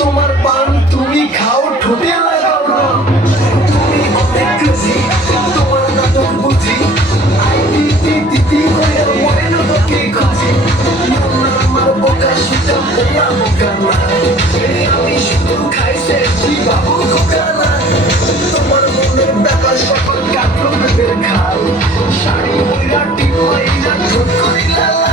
তোমার পান তুমি খাও ঠোঁটে লাগাও রং তুমি অনেক খুশি তোমার নাটক বুঝি আইটি দিদি করে মনে লোকে খুঁজি আমার বোকা সুতা বোকা বোকা না আমি শুধু খাইছে বাবু খোকা না তোমার মনের ব্যাপার সকল কাটলো ভেবের খাল শাড়ি বইরা টিপ মাইরা ঠোঁট করি লালা